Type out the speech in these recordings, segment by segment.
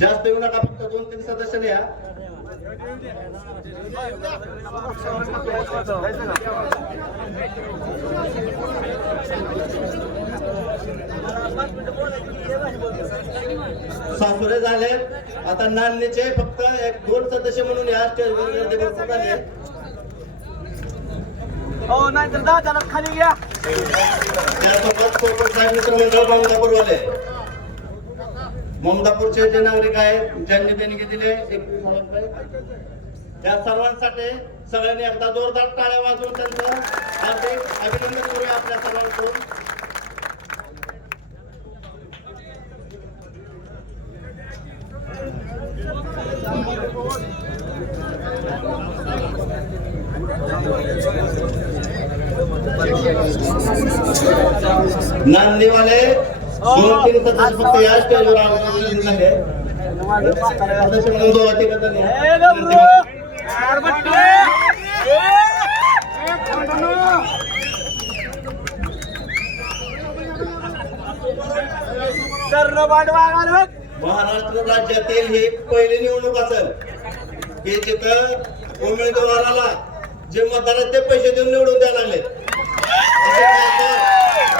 जास्त येऊ नका फक्त दोन तीन सदस्य या सासुरे झाले. आता नांदणीचे फक्त एक दोन सदस्य म्हणून या स्टेजवर. हो नाही तर जा त्याला खाली घ्या. त्यासोबत कोकण साहेब मित्रमंडळ ममदापूरवाले ममदापूरचे जे नागरिक आहेत ज्यांनी देणगी दिले एकवीस त्या सर्वांसाठी सगळ्यांनी एकदा जोरदार टाळ्या वाजवून त्यांचं हार्दिक अभिनंदन करूया आपल्या सर्वांकडून नांदीवाले फक्त या स्टेजवर झाले महाराष्ट्र राज्यातील हे पहिले निवडणूक असेल हे तिथं उमेदवाराला जे मतदार ते पैसे देऊन निवडून द्यायला लागले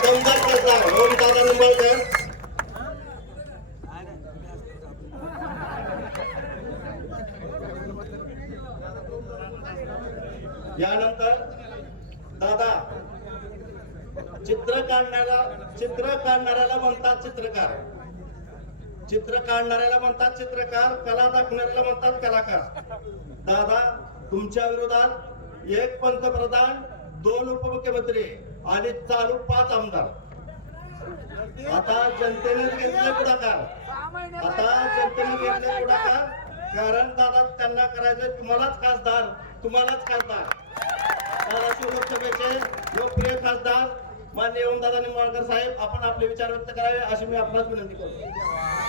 दमदार निंबाळकर यानंतर दादा चित्र काढण्याला चित्र काढणाऱ्याला म्हणतात चित्रकार. चित्र काढणाऱ्याला म्हणतात चित्रकार कला दाखवणाऱ्याला म्हणतात कलाकार. दादा तुमच्या विरोधात एक पंतप्रधान दोन उपमुख्यमंत्री. आणि चालू पाच आमदार. आता जनतेने घेतले पुढाकार. आता जनतेने घेतले पुढाकार. कारण दादा त्यांना करायचं तुम्हालाच खासदार तुम्हालाच खासदार. धाराशिव लोकसभेचे लोकप्रिय खासदार मान्य ओमदादा निंबाळकर साहेब आपण आपले विचार व्यक्त करावे अशी मी आपणास विनंती करतो.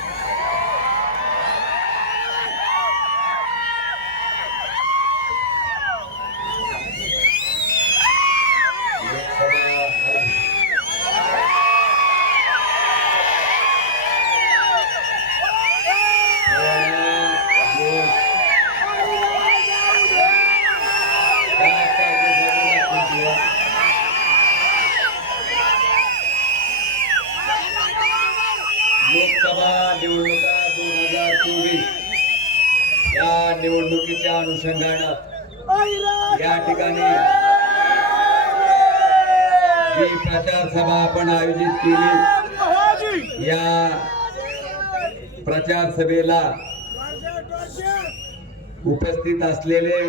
या ठिकाणी जी प्रचार सभा आपण आयोजित केली या प्रचार सभेला उपस्थित असलेले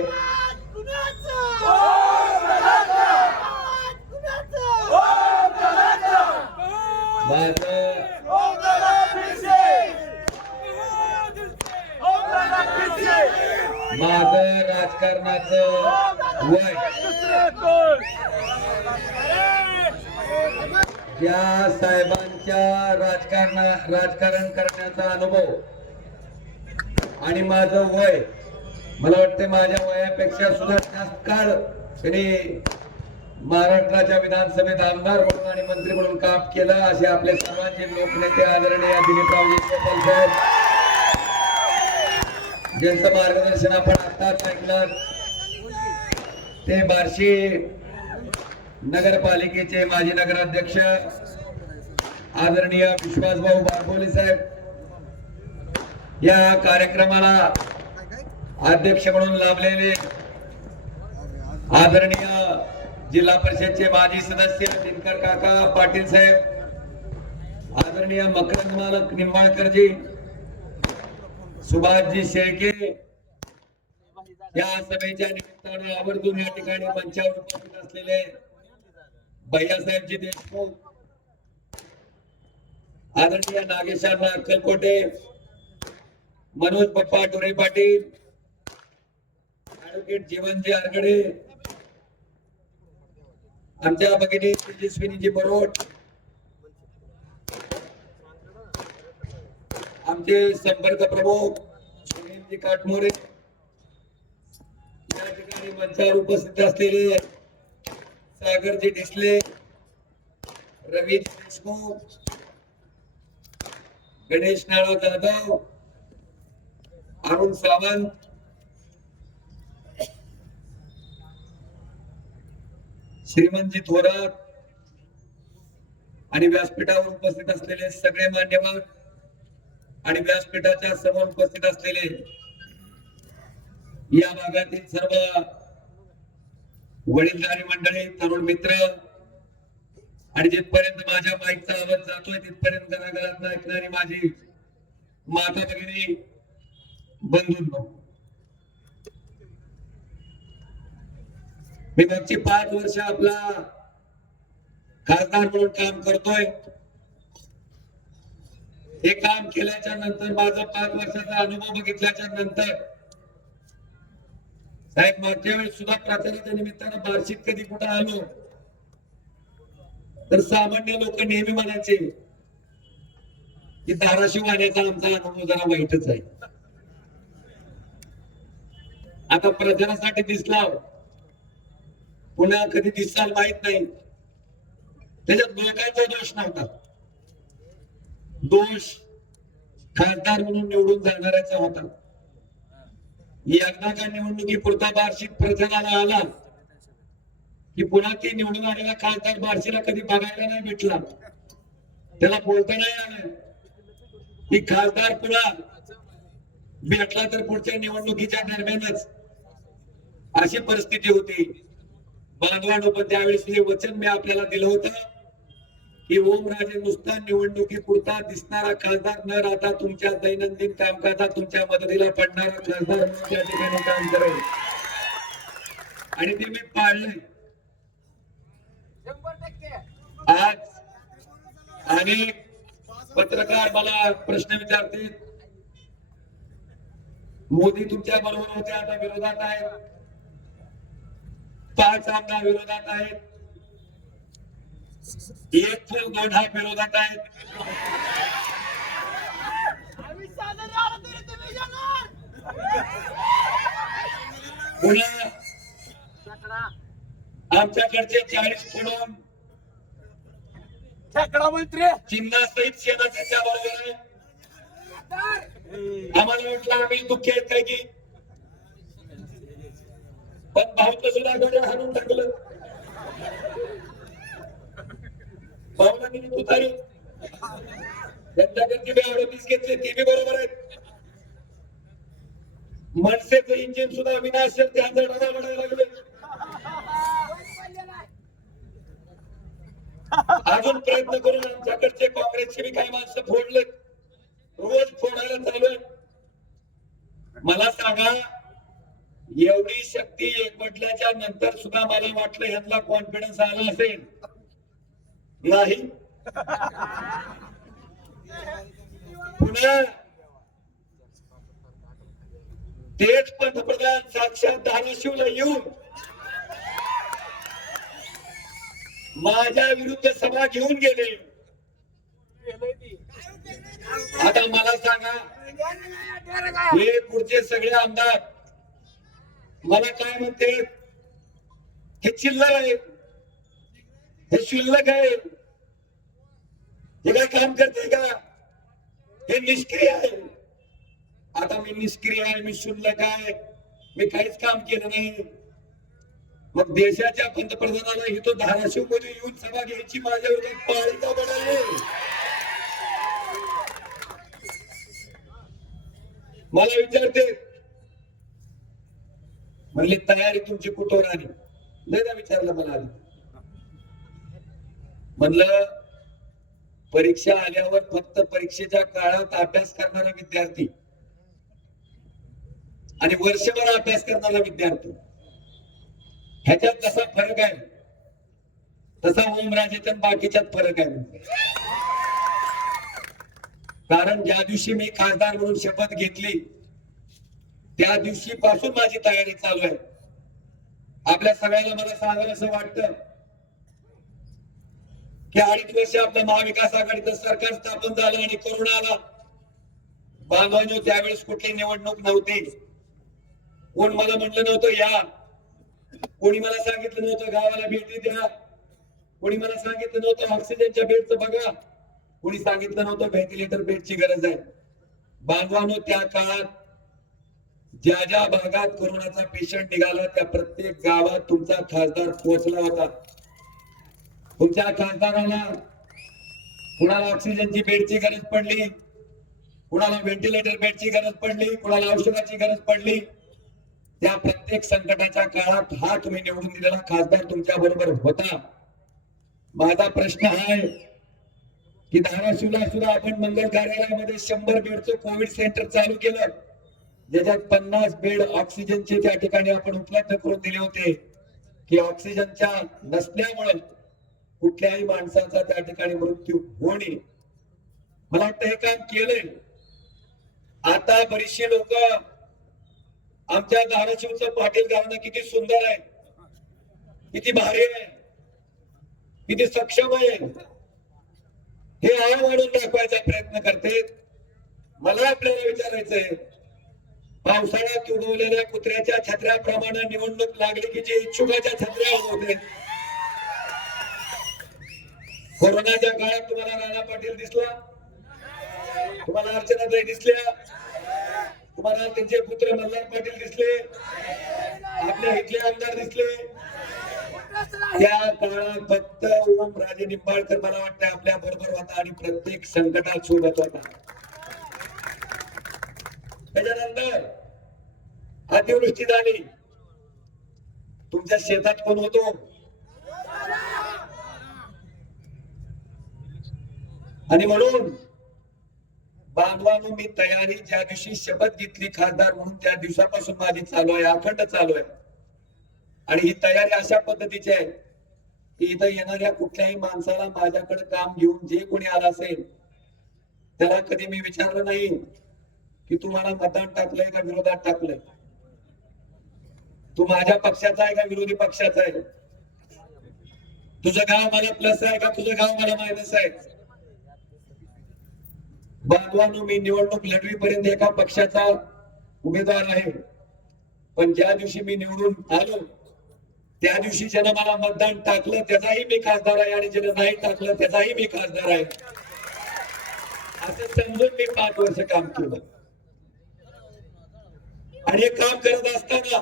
माझं माझं राजकारणाच वय. या साहेबांच्या राजकारणा राजकारण करण्याचा अनुभव आणि माझं वय मला वाटते माझ्या वयापेक्षा सुद्धा जास्त काळ त्यांनी महाराष्ट्राच्या विधानसभेत आमदार म्हणून आणि मंत्री म्हणून काम केलं असे आपले सर्वांचे लोकनेते आदरणीय दिलीपरावजी चोपल साहेब. ज्यांचं मार्गदर्शन आपण आताच ऐकलं ते बार्शी नगरपालिकेचे माजी नगराध्यक्ष आदरणीय विश्वासभाऊ बारबोले साहेब या कार्यक्रमाला अध्यक्ष म्हणून लाभलेले आदरणीय जिल्हा परिषदचे माजी सदस्य दिनकर काका पाटील साहेब आदरणीय मकरंद मालक निंबाळकरजी सुभाषजी शेळके या सभेच्या निमित्तानं आवर्जून या ठिकाणी मंचावर उपस्थित असलेले भैयासाहेबजी देशमुख आदरणीय नागेशांना अक्कलकोटे मनोज पप्पा टोरे पाटील ऍडव्होकेट जीवनजी आरगडे आमच्या भगिनी तेजस्विनीजी बरोट आमचे संपर्क प्रमुख सुनीलजी काटमोरे. या ठिकाणी मंचावर उपस्थित असलेले सागरजी डिसले रवी देशमुख गणेश नाळो जाधव अरुण सावंत श्रीमंतजी थोरात आणि व्यासपीठावर उपस्थित असलेले सगळे मान्यवर आणि व्यासपीठाच्या समोर उपस्थित असलेले या भागातील सर्व वडीलधारी मंडळी तरुण मित्र आणि जिथपर्यंत माझ्या माईकचा आवाज जातोय तिथपर्यंत घराघरात ऐकणारी माझी माता भगिनी बंधूंनो. मी मागची पाच वर्ष आपला खासदार म्हणून काम करतोय. हे काम केल्याच्यानंतर माझा पाच वर्षाचा अनुभव बघितल्याच्या नंतर साहेब मागच्या वेळेस सुद्धा प्राचार्याच्या निमित्तानं बार्शीत कधी कुठं आलो तर सामान्य लोक नेहमी म्हणायचे की धाराशिव आण्याचा आमचा अनुभव जरा वाईटच आहे. आता प्रचारासाठी दिसला पुन्हा कधी दिसाल माहीत नाही. त्याच्यात लोकांचा दोष नव्हता. दोष खासदार म्हणून निवडून जाणाऱ्याचा होता. एकदा का निवडणुकीपुरता बार्शी प्रचाराला आला की पुन्हा ती निवडून आलेला खासदार बार्शीला कधी बघायला नाही भेटला. त्याला बोलता नाही आलं की खासदार पुन्हा भेटला तर पुढच्या निवडणुकीच्या दरम्यानच. अशी परिस्थिती होती. बांधवांनो पण त्यावेळेस हे वचन मी आपल्याला दिलं होतं की ओमराजे नुसता निवडणुकीपुरता दिसणारा खासदार न राहता तुमच्या दैनंदिन कामकाजात तुमच्या मदतीला पडणारा खासदार त्या ठिकाणी काम करेल. आणि ते मी पाळलंय. आज अनेक पत्रकार मला प्रश्न विचारतील. मोदी तुमच्या बरोबर होते आता विरोधात आहेत. पाच आमदार विरोधात आहेत. दोन हा विरोधात आहेत. पुन्हा आमच्याकडचे चाळीस फुलून शेकडा मंत्री. चिन्हासहित सेना त्याच्या बरोबर आहे आम्हाला वाटलं आम्ही दुःखी आहेत काय की? पण भाऊचं सुद्धा गड्या हाणून टाकलं. भाऊलांनी तुतारी त्यांच्याकडची बी अडतीस घेतली ती बी बरोबर आहेत मनसेचं इंजिन सुद्धा विनाश त्यांचा डबा म्हणायला लागले. अजून प्रयत्न करून आमच्याकडचे काँग्रेसचे बी काही माणसं फोडले रोज फोडायला चालू आहे मला सांगा एवढी शक्ती एकवटल्याच्या नंतर सुद्धा मला वाटलं यांना कॉन्फिडन्स आला असेल. नाही. पुन्हा तेच पंतप्रधान साक्षात धाराशिवला येऊन माझ्या विरुद्ध सभा घेऊन गेले. आता मला सांगा हे पुढचे सगळे आमदार मला काय म्हणते हे चिल्लर आहेत. हे शिल्लक आहे हे काय काम करते का? हे निष्क्रिय आहे. आता मी निष्क्रिय आहे मी शुल्लक आहे. मी काहीच काम केलं नाही. मग देशाच्या पंतप्रधानाला इथं धाराशिवमध्ये येऊन सभा घ्यायची माझ्या पाळता पाळी मला विचारते म्हणले तयारी तुमची कुठवर आली ना विचारलं मला म्हणलं परीक्षा आल्यावर फक्त परीक्षेच्या काळात अभ्यास करणारा विद्यार्थी. आणि वर्षभर अभ्यास करणारा विद्यार्थी. ह्याच्यात कसा फरक आहे? तसा ओमराजेच्या बाकीच्यात फरक आहे. कारण ज्या दिवशी मी खासदार म्हणून शपथ घेतली त्या दिवशी पासून माझी तयारी चालू आहे. आपल्या सगळ्याला मला सांगायला असं वाटतं. की अडीच वर्ष आपलं महाविकास आघाडीचं सरकार स्थापन झालं आणि कोरोना आला. बांधवांनो त्यावेळेस कुठली निवडणूक नव्हती. कोण मला म्हटलं नव्हतं या. कोणी मला सांगितलं नव्हतं गावाला भेटी द्या. कोणी मला सांगितलं नव्हतं ऑक्सिजनच्या बेडचं बघा. कोणी सांगितलं नव्हतं व्हेंटिलेटर बेडची गरज आहे. बांधवानो त्या काळात ज्या ज्या भागात कोरोनाचा पेशंट निघाला त्या प्रत्येक गावात तुमचा खासदार पोहोचला होता. तुमच्या खासदाराला कुणाला ऑक्सिजनची बेडची गरज पडली? कुणाला व्हेंटिलेटर बेडची गरज पडली? कुणाला औषधाची गरज पडली? त्या प्रत्येक संकटाच्या काळात हा तुम्ही निवडून दिलेला खासदार तुमच्या बरोबर होता. माझा प्रश्न हा आहे की धाराशिवला सुद्धा आपण मंगल कार्यालयामध्ये शंभर बेडचं कोविड सेंटर चालू केलं. ज्याच्यात पन्नास बेड ऑक्सिजनचे त्या ठिकाणी आपण उपलब्ध करून दिले होते. की ऑक्सिजनच्या नसल्यामुळे कुठल्याही माणसाचा त्या ठिकाणी मृत्यू होणे. मला वाटतं हे काम केलंय. आता बरीचशी लोक आमच्या धाराशिवचं पाटील घराणं किती सुंदर आहे. किती भारी आहे. किती सक्षम आहे. हे आळ वाढून दाखवायचा प्रयत्न करते. मला आपल्याला विचारायचंय पावसाळ्यात उडवलेल्या कुत्र्याच्या छत्र्याप्रमाणे निवडणूक लागली की जे इच्छुकाच्या छत्र्या होते? कोरोनाच्या काळात तुम्हाला राणा पाटील दिसला? तुम्हाला अर्चनाताई दिसल्या? तुम्हाला त्यांचे पुत्र मल्हार पाटील दिसले? आपल्या इथले आमदार दिसले? त्या काळात फक्त ओम राजे निंबाळकर मला वाटतं आपल्या बरोबर होता आणि प्रत्येक संकटात सोबत होता. त्याच्यानंतर अतिवृष्टी झाली. तुमच्या शेतात कोण होतो? आणि म्हणून बांधवानं मी तयारी ज्या दिवशी शपथ घेतली खासदार म्हणून त्या दिवसापासून माझी चालू आहे अखंड चालू आहे. आणि ही तयारी अशा पद्धतीची आहे की इथं येणाऱ्या कुठल्याही माणसाला माझ्याकडे काम घेऊन जे कोणी आला असेल त्याला कधी मी विचारलं नाही की तुम्हाला मतदान टाकलंय का विरोधात टाकलंय? तू माझ्या पक्षाचा आहे का विरोधी पक्षाचा आहे? तुझं गाव मला प्लस आहे का? तुझं गाव मला मायनस आहे? बांधवानो मी निवडणूक लढवीपर्यंत एका पक्षाचा उमेदवार आहे. पण ज्या दिवशी मी निवडून आलो त्या दिवशी ज्यानं मला मतदान टाकलं त्याचाही मी खासदार आहे आणि ज्यानं नाही टाकलं त्याचाही मी खासदार आहे. असं समजून मी पाच वर्ष काम केलं. आणि हे काम करत असताना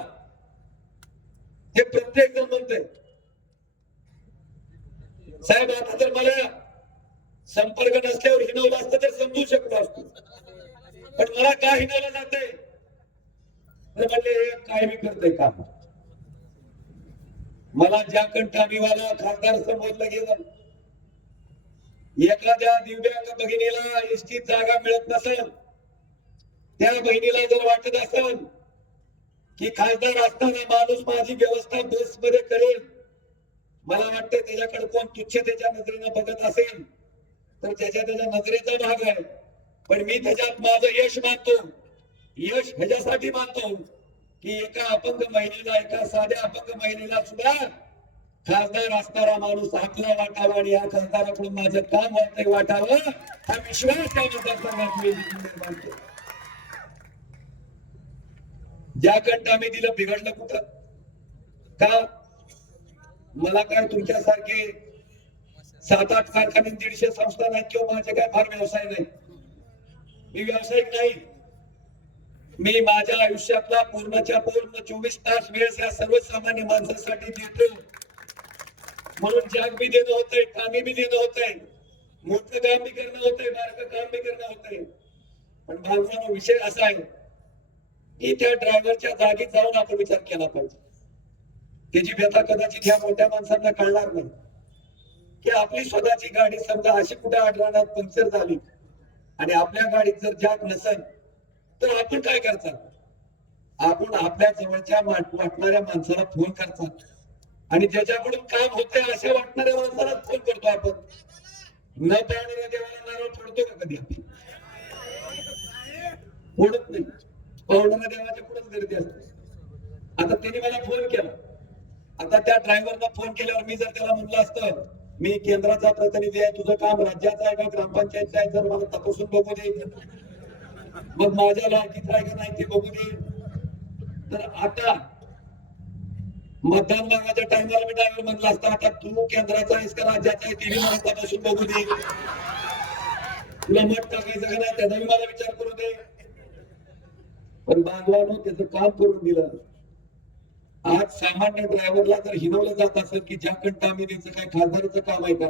हे प्रत्येक जण म्हणते साहेब आता तर मला संपर्क नसल्यावर हिनवलं असतं तर समजू शकलो असतो. पण मला का हिनवलं जाते म्हणले हे काय मी करतोय काम? मला ज्या कंठामीवाला खासदार समजलं गेलं एखाद्या दिव्यांग बहिणीला एसटीत जागा मिळत नसेल त्या बहिणीला जर वाटत असेल की खासदार असताना माणूस माझी व्यवस्था बेस मध्ये करेल मला वाटतं त्याच्याकडे कोण तुच्छतेच्या नजरेनं बघत असेल. तर त्याच्या त्याच्या नजरेचा भाग आहे. पण मी त्याच्यात माझं यश मानतो. यश ह्याच्यासाठी मानतो की एका अपंग महिलेला एका साध्या अपंग महिलेला सुद्धा खासदार असणारा माणूस आपला वाटावा आणि या खासदाराकडून माझं काम वाटतंय वाटावं हा विश्वास त्या मतदारसंघात मी निर्माण केला ज्या कंठ आम्ही दिलं बिघडलं कुठं? का? मला काय तुमच्यासारखे सात आठ कारखाने दीडशे संस्था नाही किंवा माझे काय फार व्यवसाय नाही. मी व्यावसायिक नाही. मी माझ्या आयुष्यातला पूर्णच्या पूर्ण चोवीस तास वेळ या सर्वसामान्य माणसासाठी देतो. म्हणून जग मी देणं होतंय कामी बी देणं होतंय. मोठं काम बी करणं होतंय बारकं काम बी करणं होतंय. पण भावनानो विषय असा आहे की त्या ड्रायव्हरच्या जागी जाऊन आपण विचार केला पाहिजे. त्याची व्यथा कदाचित ह्या मोठ्या माणसांना कळणार नाही. की आपली स्वतःची गाडी समजा अशी कुठे आढळणार पंक्चर झाली आणि आपल्या गाडीत जर जॅक नसेल तर आपण काय करतात? आपण आपल्या जवळच्या वाटणाऱ्या माणसाला फोन करतात. आणि ज्याच्याकडून काम होते अशा वाटणाऱ्या माणसाला फोन करतो आपण. न पाहणाऱ्या देवाला नारळ फोडतो का कधी आपण? फोडत नाही. पाहुणाऱ्या देवाच्या पुढेच गर्दी असते. आता त्याने मला फोन केला. आता त्या ड्रायव्हरला फोन केल्यावर मी जर त्याला म्हटलं असतं मी केंद्राचा प्रतिनिधी आहे तुझं काम राज्याचं आहे का ग्रामपंचायतचं आहे तर मला तपासून बघू दे. मग माझ्या लायकीचं आहे का नाही ते बघू दे. तर आता मतदान मागाच्या टायमाला मी ड्रायव्हर म्हणला असता आता तू केंद्राचा आहेस का राज्याचा आहे ते मला तपासून बघू दे. तुला मत टाकायचं का नाही त्याचा मला विचार करू दे. पण बांधवानं त्याचं काम करून दिलं. आज सामान्य ड्रायव्हरला जर हिनवलं जात असेल की ज्या कंटामिनीचं काय खासदाराचं काम आहे का?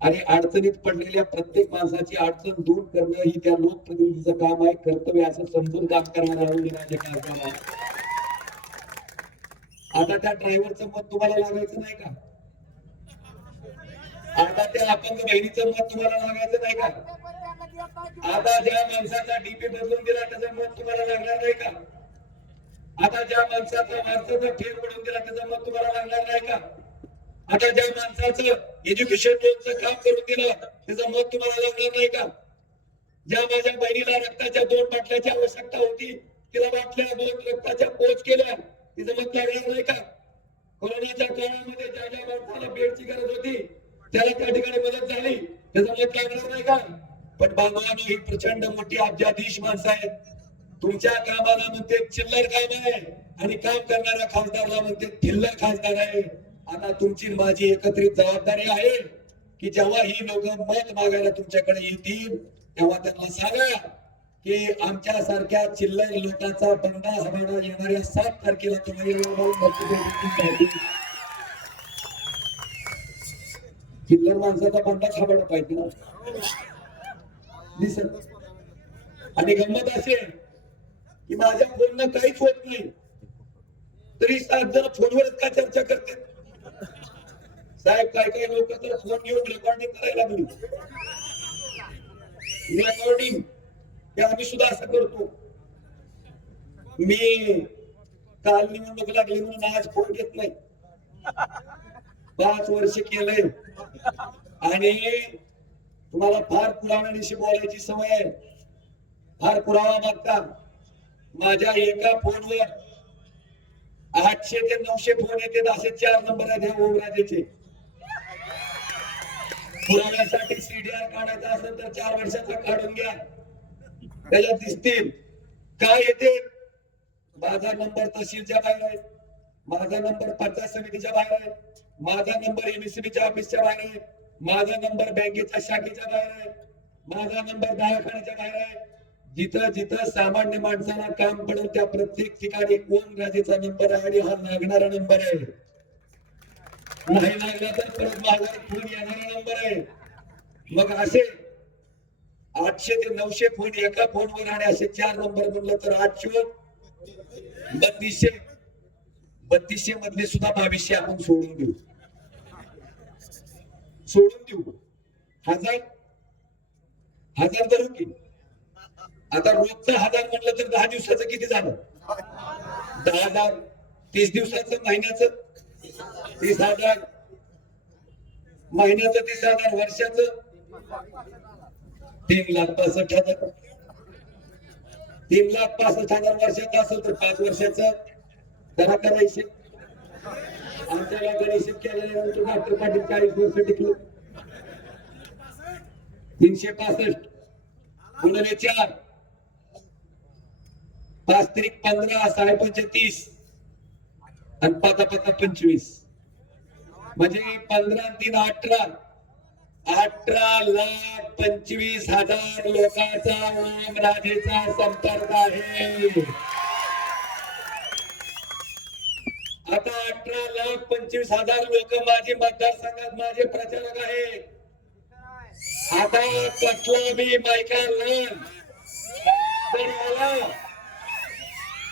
आणि अडचणीत पडलेल्या प्रत्येक माणसाची अडचण दूर करणं ही त्या लोकप्रतिनिधीचं काम आहे कर्तव्य असं समजून काम करणार राहुल खासदार आता त्या ड्रायव्हरचं मत तुम्हाला लागायचं नाही का? आता त्या अपंग बहिणीचं मत तुम्हाला लागायचं नाही का? आता ज्या माणसाचा डीपी बदलून दिला त्याचं मत तुम्हाला लागणार नाही का? आता ज्या माणसाचा माणसाचा फेर पडून दिला त्याचा मत तुम्हाला लागणार नाही का? आता ज्या माणसाचं एज्युकेशन लोनचं काम करून दिलं त्याचं मत तुम्हाला लागणार नाही का? ज्या माझ्या बहिणीला रक्ताच्या दोन बाटल्याची आवश्यकता होती तिला बाटल्या दोन रक्ताच्या पोच केल्या तिचं मत लागणार नाही का? कोरोनाच्या काळामध्ये ज्या ज्या माणसाला बेडची गरज होती त्याला त्या ठिकाणी मदत झाली त्याचं मत लागणार नाही का? पण बांधवांनो ही प्रचंड मोठी अब्जाधीश माणसं आहेत. तुमच्या कामाला म्हणते चिल्लर काम आहे आणि काम करणाऱ्या खासदारला म्हणते थिल्लर खासदार आहे. आता तुमची माझी एकत्रित जबाबदारी आहे की जेव्हा ही लोक मत मागायला तुमच्याकडे येतील तेव्हा त्यांना सांगा की आमच्या सारख्या चिल्लर लोकांचा बंडा हवाडा येणाऱ्या सात तारखेला तुम्ही चिल्लर माणसाचा बंडाच खाबाडा पाहिजे ना. दिसत आणि गंमत असेल की माझ्या बोलणं काहीच होत नाही. तरी सात जण फोनवरच का चर्चा करते साहेब काय काय लोक तर फोन घेऊन रेकॉर्डिंग करायला लागली रेकॉर्डिंग हे आम्ही सुद्धा असं करतो. मी काल निवडणूक लागली म्हणून आज फोन घेत नाही. पाच वर्ष केलंय. आणि तुम्हाला फार पुराणाशी बोलायची सवय आहे. फार पुरावा मागता. माझ्या एका फोनवर आठशे ते नऊशे फोन येते असे चार नंबर आहेत ह्या ओमराजेचे पुराव्यासाठी सीडीआर काढायचा असेल तर चार वर्षाचा काढून घ्या. त्याला दिसतील. काय येते? माझा नंबर तहसीलच्या बाहेर आहे. माझा नंबर पंचायत समितीच्या बाहेर आहे. माझा नंबर एमएससीबीच्या ऑफिसच्या बाहेर आहे. माझा नंबर बँकेच्या शाखेच्या बाहेर आहे. माझा नंबर दवाखान्याच्या बाहेर आहे. जिथं जिथं सामान्य माणसाला काम पडेल त्या प्रत्येक ठिकाणी ओम राजेचा नंबर आहे आणि हा लागणारा नंबर आहे. नाही लागला तर परत माझा फोन येणारा नंबर आहे. मग असे आठशे ते नऊशे फोन एका फोनवर आणि असे चार नंबर म्हणलं तर आठशे बत्तीसशे बत्तीसशे मधले सुद्धा बावीसशे आपण सोडून देऊ. सोडून देऊ. हजार हजार तर की? आता रोजचं हजार म्हटलं तर दहा दिवसाचं किती झालं? दहा हजार. तीस दिवसाचं महिन्याचं. तीस हजार. महिन्याचं तीस हजार वर्षाचं. तीन लाख पासष्ट हजार. तीन लाख पासष्ट हजार वर्षाचं असेल तर पाच वर्षाचं. करा करा हिशेब आमच्या गणेश केल्यानंतर डॉक्टर पाटील चाळीस वर्ष टिकलो. तीनशे पासष्ट. गुणिले चार. पाच त्रिक पंधरा साडे पंचतीस आणि पाचा पाचा पंचवीस. म्हणजे पंधरा तीन अठरा. अठरा लाख पंचवीस हजार लोकांचा ओम राजेचा संपर्क आहे. आता अठरा लाख पंचवीस हजार लोक माझे मतदारसंघात माझे प्रचारक आहे आता कसला मी मायका लाल. तर मला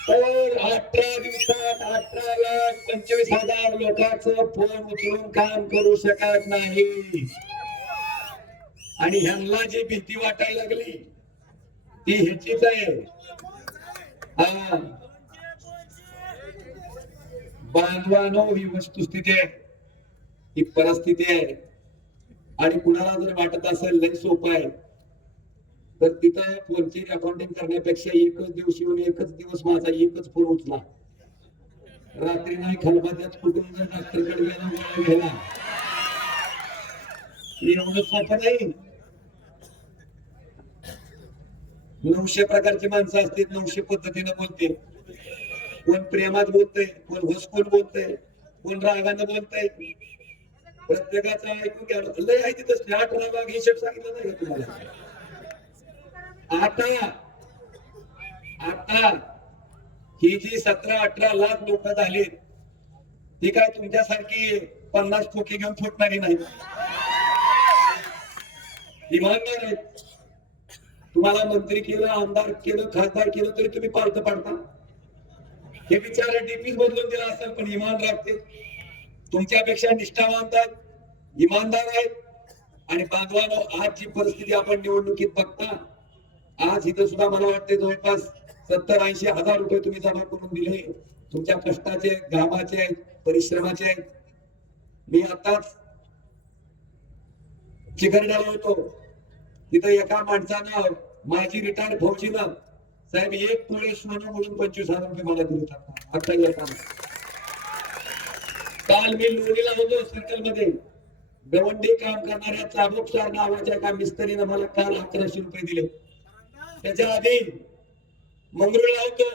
तर अठरा दिवसात अठरा लाख पंचवीस हजार लोकांचं फोन उचलून काम करू शकत नाही. आणि ह्यांना जी भीती वाटायला लागली ती ह्याचीच आहे. हा. बांधवानो ही वस्तुस्थिती आहे. ही परिस्थिती आहे. आणि कुणाला जर वाटत असेल लय सोपं आहे. तर तिथं फोनची अकाउंटिंग करण्यापेक्षा एकच दिवस येऊन एकच दिवस माझा एकच फोन उचला. रात्री नाही खलबाद्यात कुठून जर डॉक्टरकडे गेला गोळ्या घ्यायला एवढं सोपं नाही. नऊशे प्रकारची माणसं असतील नऊशे पद्धतीने बोलते कोण प्रेमात बोलतय कोण हसकून बोलतय कोण रागानं बोलतय. प्रत्येकाचं ऐकून घ्या. लय आहे तिथं. आठ भाग हिशेब सांगितलं नाही तुम्हाला? आता आता ही जी सतरा अठरा लाख लोक झालीत ती काय तुमच्यासारखी पन्नास खोकी घेऊन फुटणारी नाही. इमानदार आहेत. तुम्हाला मंत्री केलं आमदार केलं खासदार केलं तरी तुम्ही पालत पाडता. हे बिचारे डीपीच बदलून दिला असेल पण इमान राखते. तुमच्यापेक्षा निष्ठावंत आहेत इमानदार आहेत. आणि बांधवानो आज जी परिस्थिती आपण निवडणुकीत बघता आज इथं सुद्धा मला वाटते जवळपास सत्तर ऐंशी हजार रुपये तुम्ही जमा करून दिले तुमच्या कष्टाचे घामाचे आहेत परिश्रमाचे आहेत. मी आताच चिकरड्याला होतो. तिथं एका माणसानं माझी रिटायर फौजीनं साहेब एक पोळी सोनं म्हणून पंचवीस हजार रुपये मला दिले आता येताना काल मी लोणीला होतो सर्कलमध्ये गवंडी काम करणाऱ्या चाबूक नावाच्या एका मिस्त्रीनं मला काल अकराशे रुपये दिले. त्याच्या आधी मंगरुळला होतो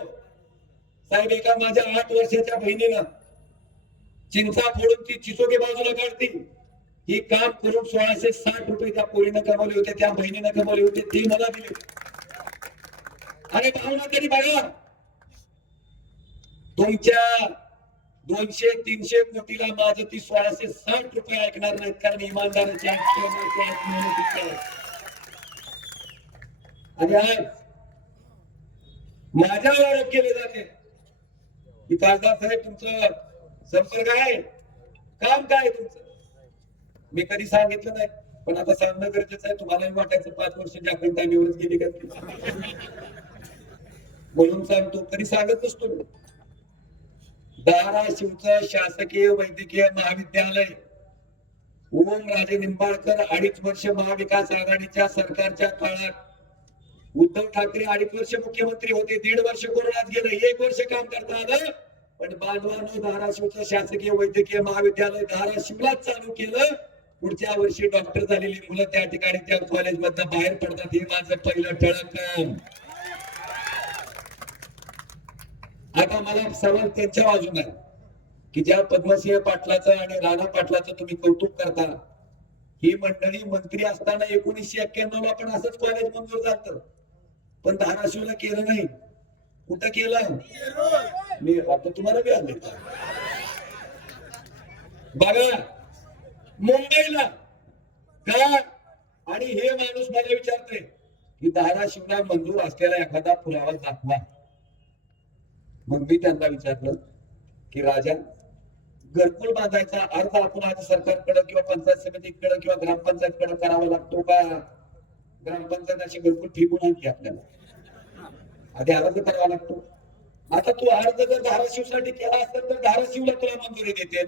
साहेब एका माझ्या आठ वर्षाच्या बहिणीनं चिंचा फोडून ती चिचोके बाजूला काढती. ही काम करून सोळाशे साठ रुपये त्या पोरीनं कमवले होते त्या बहिणीनं कमवले होते ते मला दिले अरे भावना तरी बघा तुमच्या दोनशे तीनशे कोटीला माझं ती सोळाशे साठ रुपये ऐकणार नाहीत कारण इमानदाराचे आहेत, प्रेमाचे आहेत, मेहनतीचे आहेत. आणि आज माझ्यावर आरोप केले जाते. की खासदार साहेब तुमचं संपर्क आहे. काम काय तुमचं? मी कधी सांगितलं नाही पण आता सांगणं गरजेचं आहे. तुम्हालाही वाटायचं पाच वर्ष जागृत टाइमीवरच गेली का? म्हणून सांगतो कधी सांगत नसतो मी. धाराशिवचं शासकीय वैद्यकीय महाविद्यालय ओम राजे निंबाळकर अडीच वर्ष महाविकास आघाडीच्या सरकारच्या काळात उद्धव ठाकरे अडीच वर्ष मुख्यमंत्री होते दीड वर्ष कोरोनात गेलं एक वर्ष काम करता आलं. पण बांधवानं धाराशिवचं शासकीय वैद्यकीय महाविद्यालय धाराशिवलाच चालू केलं. पुढच्या वर्षी डॉक्टर झालेली मुलं त्या ठिकाणी त्या कॉलेज मधनं बाहेर पडतात. हे माझं पहिलं ठळक आता मला सवाल त्यांच्या बाजून आहे की ज्या पद्मसिंह पाटलाचं आणि राणा पाटलाचं तुम्ही कौतुक करता ही मंडळी मंत्री असताना एकोणीसशे एक्क्याण्णव ला पण असंच कॉलेज मंजूर झालं पण धाराशिवला केलं नाही. कुठं केलं? मी आता तुम्हाला बी आले बघा मुंबईला. का? आणि हे माणूस मला विचारतोय की धाराशिवला मंजूर असलेला एखादा पुरावा दाखवा. मग मी त्यांना विचारलं की राजा घरकुल बांधायचा अर्थ आपण आज सरकारकडे किंवा पंचायत समितीकडे किंवा ग्रामपंचायतकडे करावा लागतो का? ग्रामपंचायत अशी घरकुल आणते आपल्याला. आधी अर्ज करावा लागतो. आता तू अर्ज जर धाराशिवसाठी केला असेल तर धाराशिवला तुला मंजुरी देते.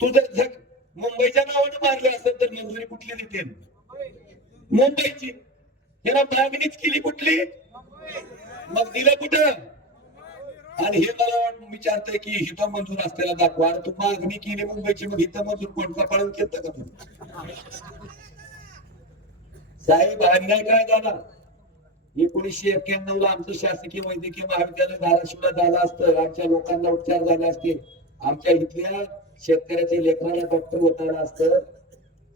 तू जर झक मुंबईच्या नावाने मारली असेल तर मंजुरी कुठली देते? मुंबईची. त्यांना मागणीच केली कुठली? मग दिलं कुठं? आणि हे मला विचारतंय की हिथं मंजूर असलेला दाखवा. तू मागणी केली मुंबईची मग हिथं मंजूर कोणता पाळून केलं का तुम्ही साहेब अन्याय काय झाला? एकोणीसशे एक्क्याण्णव ला आमचं शासकीय वैद्यकीय महाविद्यालय धाराशिवला झालं असतं. आमच्या लोकांना उपचार झाले असते. आमच्या इथल्या शेतकऱ्याच्या लेकराला डॉक्टर होता असत. असतं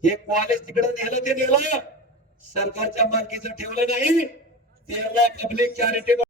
हे कॉलेज तिकडे नेलं ते नेलं. सरकारच्या मालकीचं ठेवलं नाही. ते पब्लिक चॅरिटेबल